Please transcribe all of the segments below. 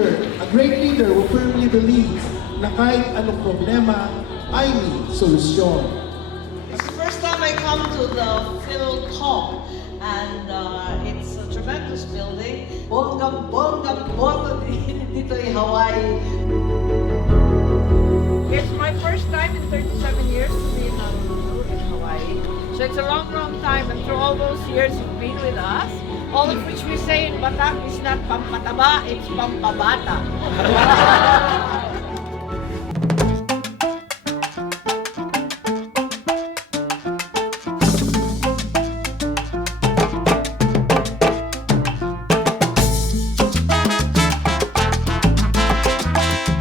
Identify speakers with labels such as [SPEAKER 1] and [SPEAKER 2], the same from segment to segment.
[SPEAKER 1] leader, a great leader who firmly believes na kahit anong problema I may solusyon.
[SPEAKER 2] It's the first time I come to the PhilCom and uh, it's a tremendous building. Bonggang bonggang boto dito ay Hawaii.
[SPEAKER 3] It's my first time in 37 years to be in Honolulu in Hawaii. So it's a long, long time and through all those years you've been with us. All of which we say in Batak is not pampataba, it's pampabata.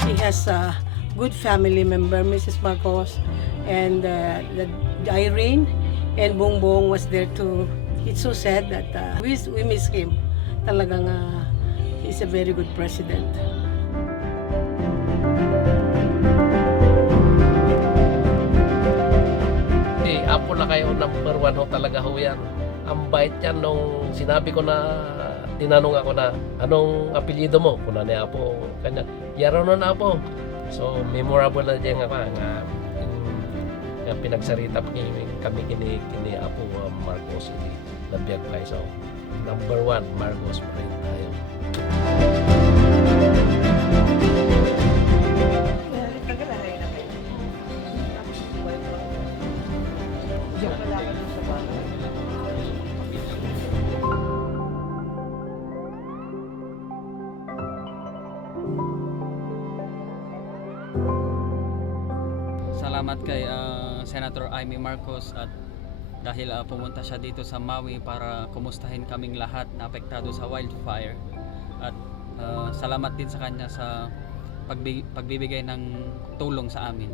[SPEAKER 4] He has a good family member, Mrs. Marcos, and uh, the Irene and Bongbong was there too. It's so sad that uh, we, we miss him. Talagang uh, he's a very good president.
[SPEAKER 5] Si Apo na kayo number one ho talaga ho yan. Ang bait yan nung sinabi ko na tinanong ako na anong apelyido mo? Kuna ni Apo kanya. Yaro na na Apo. So memorable na diyan nga nga nga pinagsarita pa kami, kami kini kini Apo uh, Marcos ini nabiyag pa so number one Marcos pa rin tayo.
[SPEAKER 6] Salamat kay ah, Senator Amy Marcos at dahil ah, pumunta siya dito sa Maui para kumustahin kaming lahat na apektado sa wildfire at ah, salamat din sa kanya sa pagbi- pagbibigay ng tulong sa amin.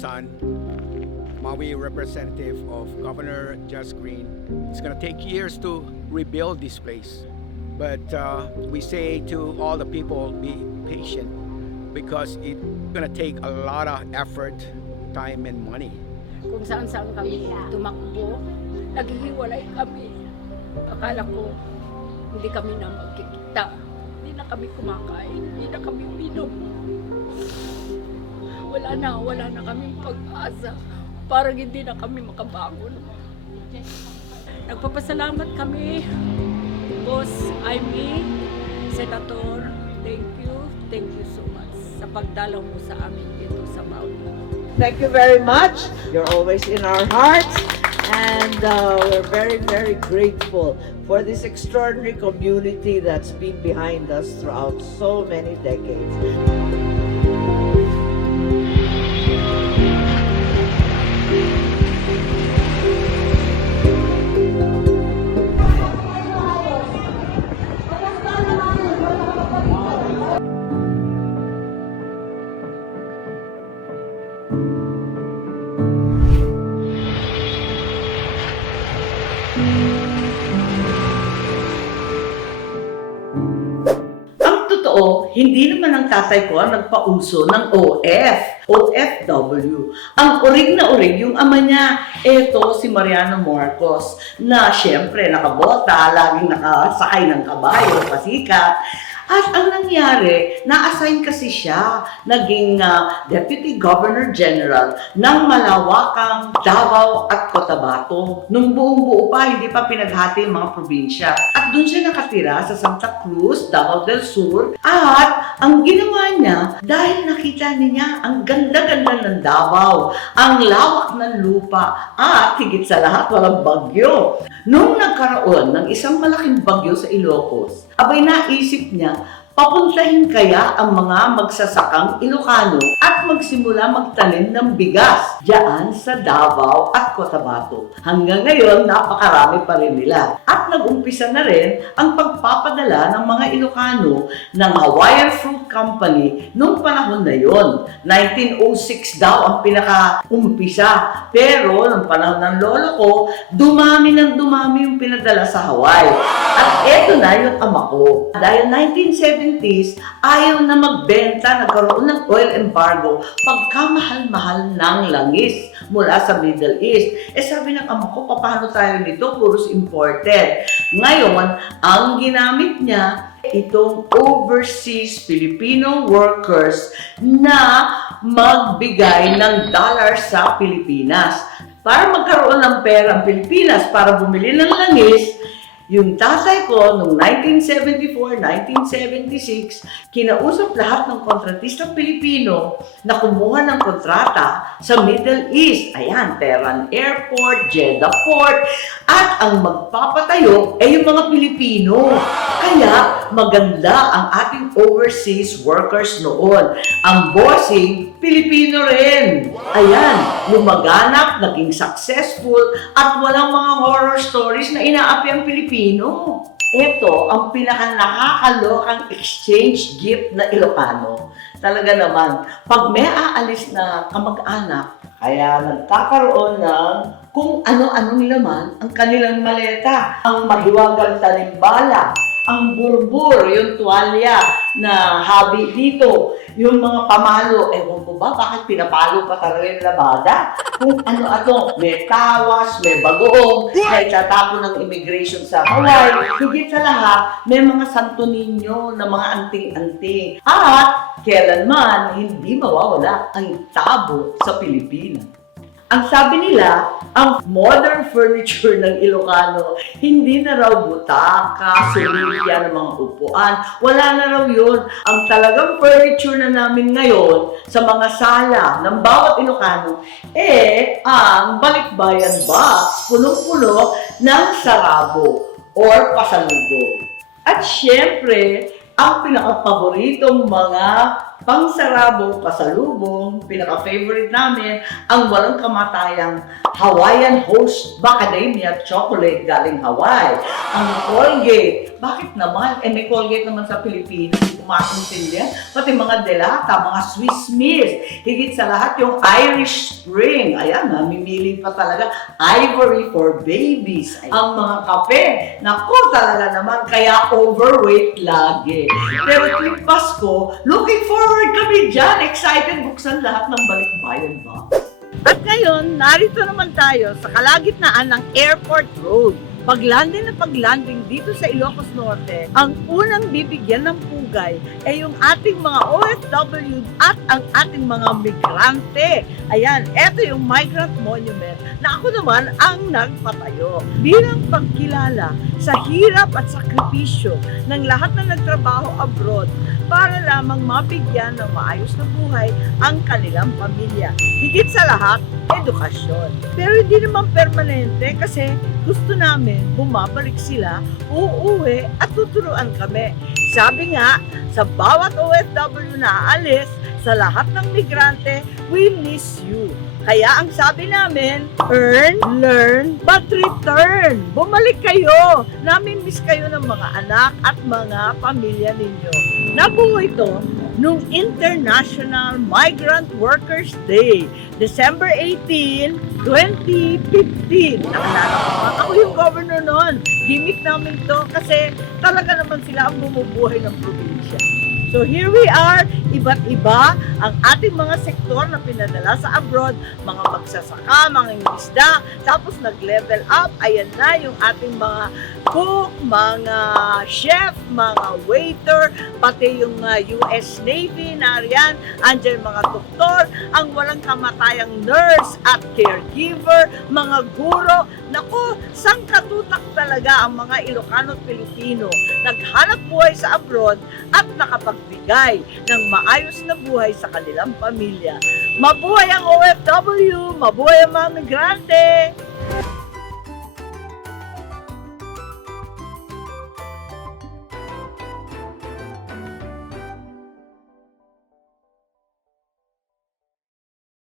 [SPEAKER 7] Bolosan, Maui representative of Governor Just Green. It's going to take years to rebuild this place, but uh, we say to all the people be patient because it's going to take a lot of effort, time, and money.
[SPEAKER 4] Kung saan saan kami tumakbo, naghihiwalay kami. Akala ko, hindi kami na magkikita. Hindi na kami kumakain, hindi na kami minom. Wala na, wala na kaming pag-asa. Parang hindi na kami makabangon. Nagpapasalamat kami, Boss Amy, Senator, thank you, thank you so much sa pagdalaw mo sa amin dito sa Maui.
[SPEAKER 2] Thank you very much. You're always in our hearts. And uh, we're very, very grateful for this extraordinary community that's been behind us throughout so many decades.
[SPEAKER 8] Hindi naman ang tatay ko ang nagpauso ng OF, OFW. Ang urig na urig, yung ama niya, eto si Mariano Marcos, na siyempre nakabota, laging nakasakay ng kabayo, pasikat. At ang nangyari, na-assign kasi siya, naging ah, Deputy Governor General ng malawakang Davao at Cotabato. Nung buong buo pa, hindi pa pinaghati yung mga probinsya. At doon siya nakatira sa Santa Cruz, Davao del Sur. At ang ginawa niya, dahil nakita niya ang ganda-ganda ng Davao, ang lawak ng lupa, at higit sa lahat, walang bagyo. Nung nagkaroon ng isang malaking bagyo sa Ilocos, abay naisip niya, Papuntahin kaya ang mga magsasakang Ilocano at magsimula magtanim ng bigas diyan sa Davao at Cotabato. Hanggang ngayon, napakarami pa rin nila. At nag-umpisa na rin ang pagpapadala ng mga Ilocano ng Hawaiian Fruit Company noong panahon na yon. 1906 daw ang pinaka-umpisa. Pero ng panahon ng lolo ko, dumami ng dumami yung pinadala sa Hawaii. At eto na yung ama ko. Dahil 1970s, ayaw na magbenta, nagkaroon ng oil embargo pagkamahal-mahal ng langis mula sa Middle East. Eh sabi ng ama ko, paano tayo nito? Puros imported. Ngayon, ang ginamit niya, itong overseas Filipino workers na magbigay ng dollar sa Pilipinas. Para magkaroon ng pera ang Pilipinas para bumili ng langis, yung tatay ko noong 1974-1976, kinausap lahat ng kontratistang Pilipino na kumuha ng kontrata sa Middle East. Ayan, Tehran Airport, Jeddah Port, at ang magpapatayo ay yung mga Pilipino. Kaya maganda ang ating overseas workers noon. Ang bossing, Pilipino rin. Ayan, lumaganap, naging successful, at walang mga horror stories na inaapi ang Pilipino. Ito ang pinaka nakakalokang exchange gift na Ilocano. Talaga naman, pag may aalis na kamag-anak, kaya nagkakaroon ng kung ano-anong laman ang kanilang maleta. Ang mahiwagang tanimbala, ang burbur, yung tuwalya na habi dito, yung mga pamalo, ewan ko ba, bakit pinapalo pa talaga yung labada? Kung ano-ano, may tawas, may bagoong, may tatapon ng immigration sa Hawaii, higit sa lahat, may mga santo ninyo na mga anting-anting. At kailanman hindi mawawala ang tabo sa Pilipinas. Ang sabi nila, ang modern furniture ng Ilocano, hindi na raw butaka, sulitya ng mga upuan. Wala na raw yun. Ang talagang furniture na namin ngayon sa mga sala ng bawat Ilocano, eh, ang balikbayan box, punong-puno ng sarabo or pasalubong. At syempre, ang pinaka-paboritong mga pangsarabo, pasalubong, pinaka-favorite namin, ang walang kamatayang Hawaiian Host Macadamia Chocolate galing Hawaii. Ang Colgate. Bakit naman? Eh, may Colgate naman sa Pilipinas. Umakintindihan. Pati mga delata, mga Swiss Miss. Higit sa lahat, yung Irish Spring. Ayan, namimili pa talaga. Ivory for babies. Ang mga kape. Naku, talaga naman. Kaya overweight lagi. Pero tuwing Pasko, looking forward kami dyan. Excited buksan lahat ng balikbayan box. At ngayon, narito naman tayo sa kalagitnaan ng Airport Road. Paglanding na paglanding dito sa Ilocos Norte, ang unang bibigyan ng pugay ay yung ating mga OFW at ang ating mga migrante. Ayan, eto yung Migrant Monument na ako naman ang nagpatayo. Bilang pagkilala sa hirap at sakripisyo ng lahat na nagtrabaho abroad para lamang mabigyan ng maayos na buhay ang kanilang pamilya. Higit sa lahat, edukasyon. Pero hindi naman permanente kasi gusto namin bumabalik sila, uuwi at tuturuan kami. Sabi nga, sa bawat OFW na aalis, sa lahat ng migrante, we miss you. Kaya ang sabi namin, earn, learn, but return. Bumalik kayo. Namin miss kayo ng mga anak at mga pamilya ninyo. Nabuo ito nung International Migrant Workers Day, December 18, 2015. Naalala ko ako yung governor noon. Gimmick namin to kasi talaga naman sila ang bumubuhay ng probinsya. So here we are, iba't iba ang ating mga sektor na pinadala sa abroad, mga magsasaka, mga isda, tapos nag-level up, ayan na yung ating mga cook, mga chef, mga waiter, pati yung uh, US Navy, nariyan, andyan mga doktor, ang walang kamatayang nurse at caregiver, mga guro, naku, sangkatutak talaga ang mga Ilocano Pilipino, naghanap buhay sa abroad at nakapagbigay ng maayos na buhay sa kanilang pamilya. Mabuhay ang OFW! Mabuhay ang mga migrante!